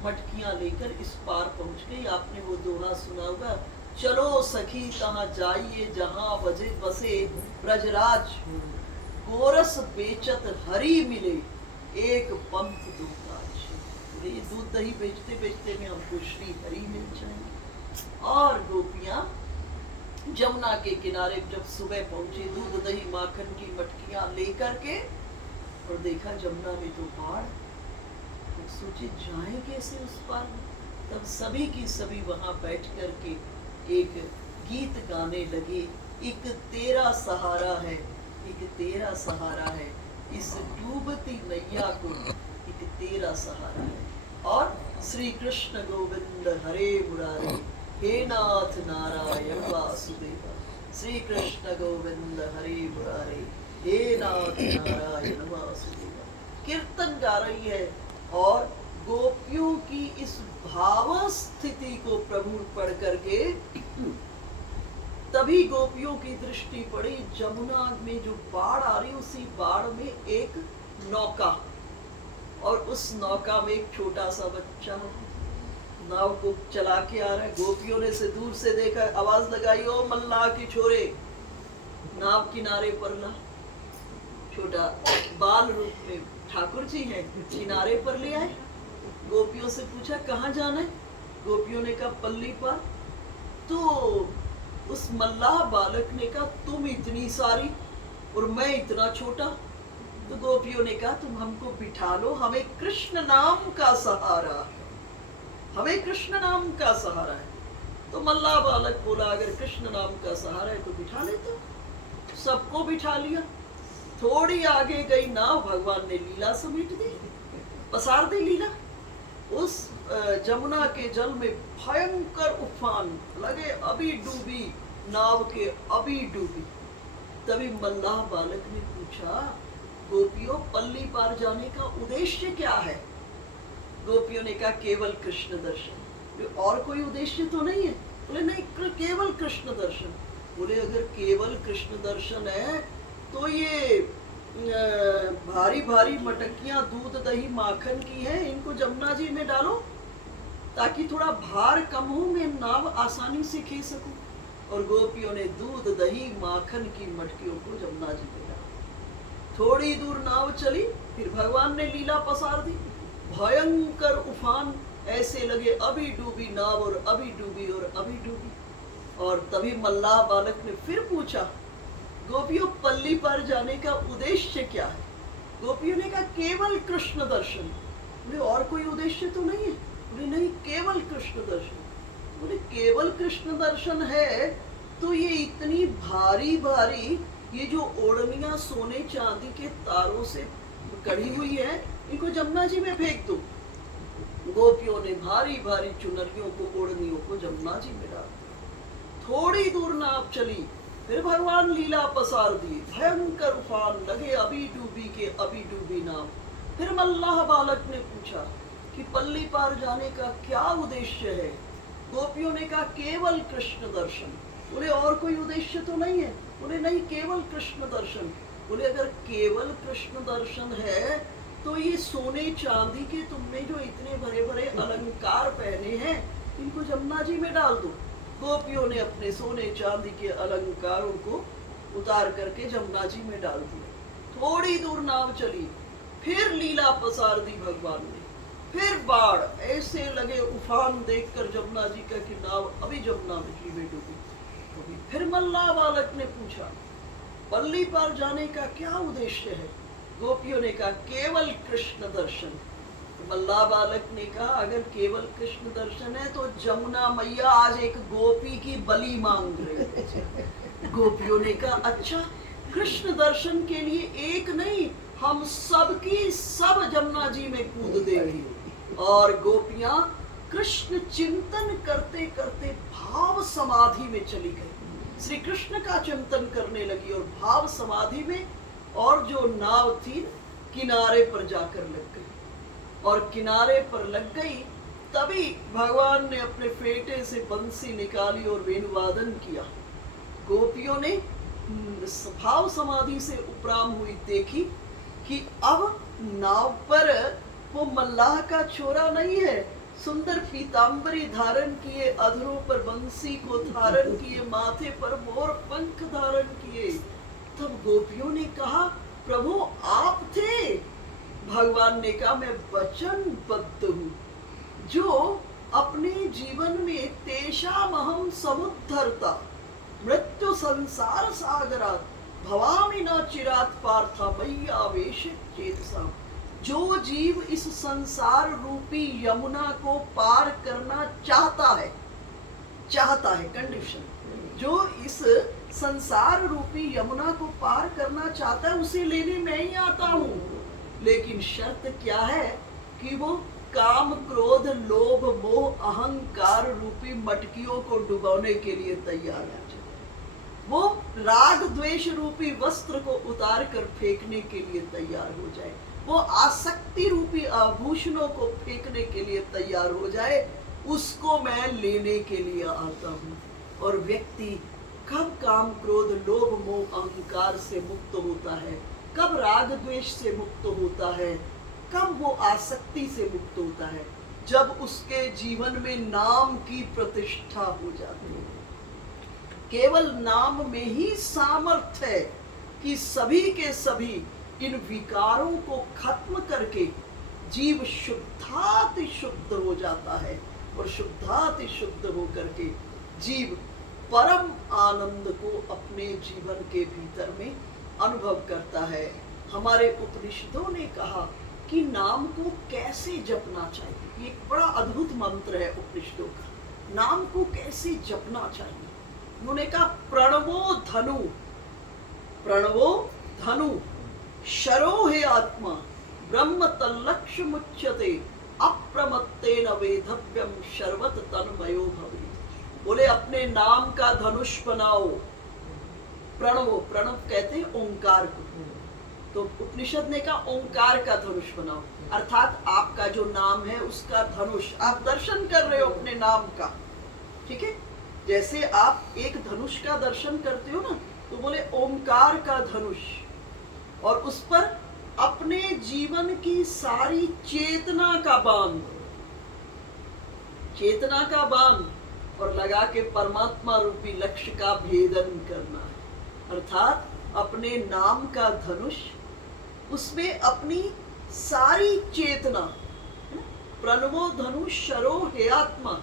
मटकियां लेकर इस पार पहुंच गई। आपने वो दोहा सुना होगा, चलो सखी तहाँ जाइए जहाँ बजे बसे ब्रजराज, गोरस बेचत हरी मिले एक पंथ दूताज। ये दूध दही बेचते बेचते में हमको श्री हरि मिल जाएंगे। और गोपियां जमुना के किनारे जब सुबह पहुंचे दूध दही माखन की मटकियां लेकर के, और देखा जमुना में तो बाढ़, तो सोचे जाए कैसे उस पार। तब सभी की सभी वहां बैठ करके एक गीत गाने लगे, एक तेरा सहारा है, एक तेरा सहारा है, इस डूबती नैया को एक तेरा सहारा है। और श्री कृष्ण गोविंद हरे मुरारे, हे नाथ नारायण वासुदेवा, श्री कृष्ण गोविंद हरे मुरारे, हे नाथ नारायण वासुदेवा। कीर्तन गा रही है और गोपियों की इस भाव स्थिति को प्रभु पढ़ करके तभी गोपियों की दृष्टि पड़ी जमुना में जो बाढ़ आ रही, उसी बाढ़ में एक नौका, और उस नौका में एक छोटा सा बच्चा नाव को चला के आ रहा है। गोपियों ने से दूर से देखा, आवाज लगाई, ओ मल्लाह की छोरे, नाव किनारे पर ला। छोटा बाल रूप में ठाकुर जी हैं, किनारे पर ले आए। गोपियों से पूछा कहाँ जाना है? गोपियों ने कहा पल्ली पार। तो उस मल्लाह बालक ने कहा तुम इतनी सारी और मैं इतना छोटा। तो गोपियों ने कहा तुम हमको बिठा लो, हमें कृष्ण नाम का सहारा है, हमें कृष्ण नाम का सहारा है। तो मल्लाह बालक बोला अगर कृष्ण नाम का सहारा है तो बिठा लेते। सबको बिठा लिया। थोड़ी आगे गई नाव, भगवान ने लीला समेट दी, पसार दी लीला। उस जमुना के जल में भयंकर उफान लगे, अभी डूबी नाव के, अभी डूबी। तभी मल्लाह बालक ने पूछा गोपियों पल्ली पार जाने का उद्देश्य क्या है? गोपियों ने कहा केवल कृष्ण दर्शन। और कोई उद्देश्य तो नहीं है? बोले नहीं, केवल कृष्ण दर्शन। बोले अगर केवल कृष्ण दर्शन है तो ये भारी भारी मटकियां दूध दही माखन की हैं, इनको जमुना जी में डालो ताकि थोड़ा भार कम हो, मैं नाव आसानी से खींच सकूं। और गोपियों ने दूध दही माखन की मटकियों को जमुना जी में डाला। थोड़ी दूर नाव चली, फिर भगवान ने लीला पसार दी। भयंकर उफान, ऐसे लगे अभी डूबी नाव और अभी डूबी और अभी डूबी। और तभी मल्लाह बालक ने फिर पूछा गोपियों पल्ली पार जाने का उद्देश्य क्या है? गोपियों ने कहा केवल कृष्ण दर्शन। बोले और कोई उद्देश्य तो नहीं है? बोले नहीं, केवल कृष्ण दर्शन। बोले केवल कृष्ण दर्शन है तो ये इतनी भारी भारी ये जो ओढ़नियां सोने चांदी के तारों से कढ़ी हुई है, इनको जमुना जी में फेंक दो। गोपियों ने भारी भारी चुनरियों को, ओढ़नियों को जमुना जी में डाल दिया। थोड़ी दूर नाव चली, फिर भगवान लीला पसार दी। भयंकर उफान लगे, अभी डूबी के अभी डूबी नाव। फिर मल्लाह बालक ने पूछा कि पल्ली पार जाने का क्या उद्देश्य है? गोपियों ने कहा केवल कृष्ण दर्शन। बोले और कोई उद्देश्य तो नहीं है? बोले नहीं, केवल कृष्ण दर्शन। बोले अगर केवल कृष्ण दर्शन है तो ये सोने चांदी के तुमने जो इतने बड़े बड़े अलंकार पहने हैं, इनको जमुना जी में डाल दो। गोपियों ने अपने सोने चांदी के अलंकारों को उतार करके जमुना जी में डाल दिया। थोड़ी दूर नाव चली, फिर लीला पसार दी भगवान ने। फिर बाढ़, ऐसे लगे उफान देखकर जमुना जी का कि नाव अभी जमुना जी में डूबी। फिर मल्लाह बालक ने पूछा पल्ली पार जाने का क्या उद्देश्य है? गोपियों ने कहा केवल कृष्ण दर्शन। मल्लाह बालक ने कहा अगर केवल कृष्ण दर्शन है तो जमुना मैया आज एक गोपी की बलि मांग रही है। गोपियों ने कहा अच्छा, कृष्ण दर्शन के लिए एक नहीं, हम सबकी सब जमुना जी में कूद देंगे। और गोपियां कृष्ण चिंतन करते करते भाव समाधि में चली गई। श्री कृष्ण का चिंतन करने लगी और भाव समाधि में, और जो नाव थी किनारे पर जाकर लग गई। और किनारे पर लग गई तभी भगवान ने अपने फेटे से बंसी निकाली और वेणुवादन किया। गोपियों ने भाव समाधि से उपराम हुई देखी कि अब नाव पर वो मल्लाह का छोरा नहीं है, सुंदर पीतांबरी धारण किए, अधरों पर बंसी को धारण किए, माथे पर मोर पंख धारण किए। तब गोपियों ने कहा प्रभु आप थे? भगवान ने कहा मैं वचनबद्ध हूँ, जो अपने जीवन में तेषामहं समुद्धर्ता मृत्यु संसार सागरात् भवामि न चिरात् पार्थ मय्यावेश चेतसा। जो जीव इस संसार रूपी यमुना को पार करना चाहता है कंडीशन, जो इस संसार रूपी यमुना को पार करना चाहता है उसे लेने मैं ही आता हूँ। लेकिन शर्त क्या है कि वो काम क्रोध लोभ मोह अहंकार रूपी मटकियों को डुबोने के लिए तैयार है। वो राग द्वेष रूपी वस्त्र को उतार कर फेंकने के लिए तैयार हो जाए, वो आसक्ति रूपी आभूषणों को फेंकने के लिए तैयार हो जाए, उसको मैं लेने के लिए आता हूँ। और व्यक्ति कब काम क्रोध लोभ मोह अहंकार से मुक्त होता है, कब राग द्वेष से मुक्त होता है, कब वो आसक्ति से मुक्त होता है? जब उसके जीवन में नाम की प्रतिष्ठा हो जाती है। केवल नाम में ही सामर्थ्य है कि सभी के सभी इन विकारों को खत्म करके जीव शुद्धाति शुद्ध हो जाता है, और शुद्धाति शुद्ध होकर के जीव परम आनंद को अपने जीवन के भीतर में अनुभव करता है। हमारे उपनिषदों ने कहा कि नाम को कैसे जपना चाहिए। ये एक बड़ा अद्भुत मंत्र है उपनिषदों का, नाम को कैसे जपना चाहिए। उन्होंने कहा प्रणवो धनु, प्रणवो धनु शरो हे आत्मा ब्रह्म तल्लक्ष्य मुच्यते अप्रमत्तेन वेधव्यम शर्वत तन्मयो भवेत्। बोले अपने नाम का धनुष बनाओ। प्रणवो, प्रणव कहते हैं ओंकार को, तो उपनिषद ने कहा ओंकार का धनुष बनाओ, अर्थात आपका जो नाम है उसका धनुष। आप दर्शन कर रहे हो अपने नाम का, ठीक है। जैसे आप एक धनुष का दर्शन करते हो ना, तो बोले ओंकार का धनुष, और उस पर अपने जीवन की सारी चेतना का बाण, चेतना का बाण और लगा के परमात्मा रूपी लक्ष्य का भेदन करना है। अर्थात अपने नाम का धनुष, उसमें अपनी सारी चेतना, प्रणवो धनुष शरो हे आत्मा,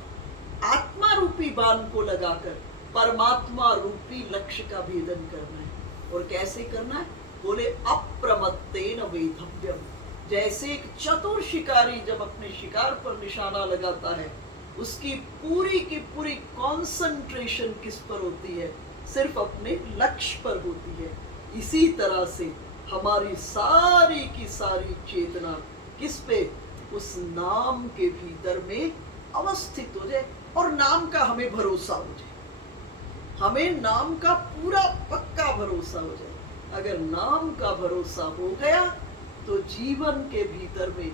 आत्मा रूपी बाण को लगाकर परमात्मा रूपी लक्ष्य का भेदन करना है। और कैसे करना है? बोले अप्रमत्तेन वेधव्यम। जैसे एक चतुर शिकारी जब अपने शिकार पर निशाना लगाता है, उसकी पूरी की पूरी कंसंट्रेशन किस पर होती है? सिर्फ अपने लक्ष्य पर होती है। इसी तरह से हमारी सारी की सारी चेतना किस पे? उस नाम के भीतर में अवस्थित हो जाए, और नाम का हमें भरोसा हो जाए, हमें नाम का पूरा पक्का भरोसा हो जाए। अगर नाम का भरोसा हो गया तो जीवन के भीतर में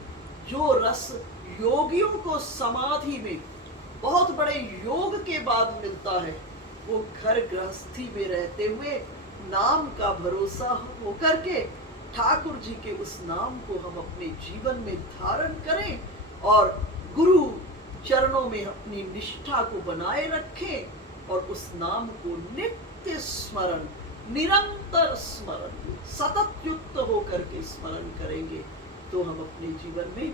जो रस योगियों को समाधि में बहुत बड़े योग के बाद मिलता है, वो घर गृहस्थी में रहते हुए नाम का भरोसा होकर के ठाकुर जी के उस नाम को हम अपने जीवन में धारण करें, और गुरु चरणों में अपनी निष्ठा को बनाए रखें, और उस नाम को नित्य स्मरण, निरंतर स्मरण, सतत युक्त होकर के स्मरण करेंगे, तो हम अपने जीवन में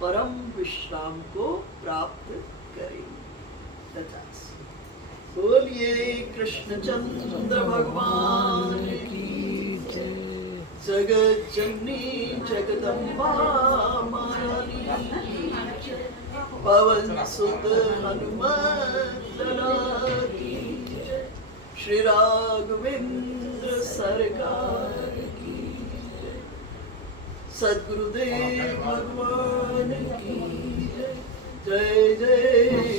परम विश्राम को प्राप्त करेंगे। बोलिए कृष्णचंद्र भगवान की जय। जगत जननी जगदम्बा महारानी की जय। पवन सुत हनुमत लाला की जय। श्री राघवेंद्र सरकार की जय। सद्गुरुदेव भगवान की जय। जय जय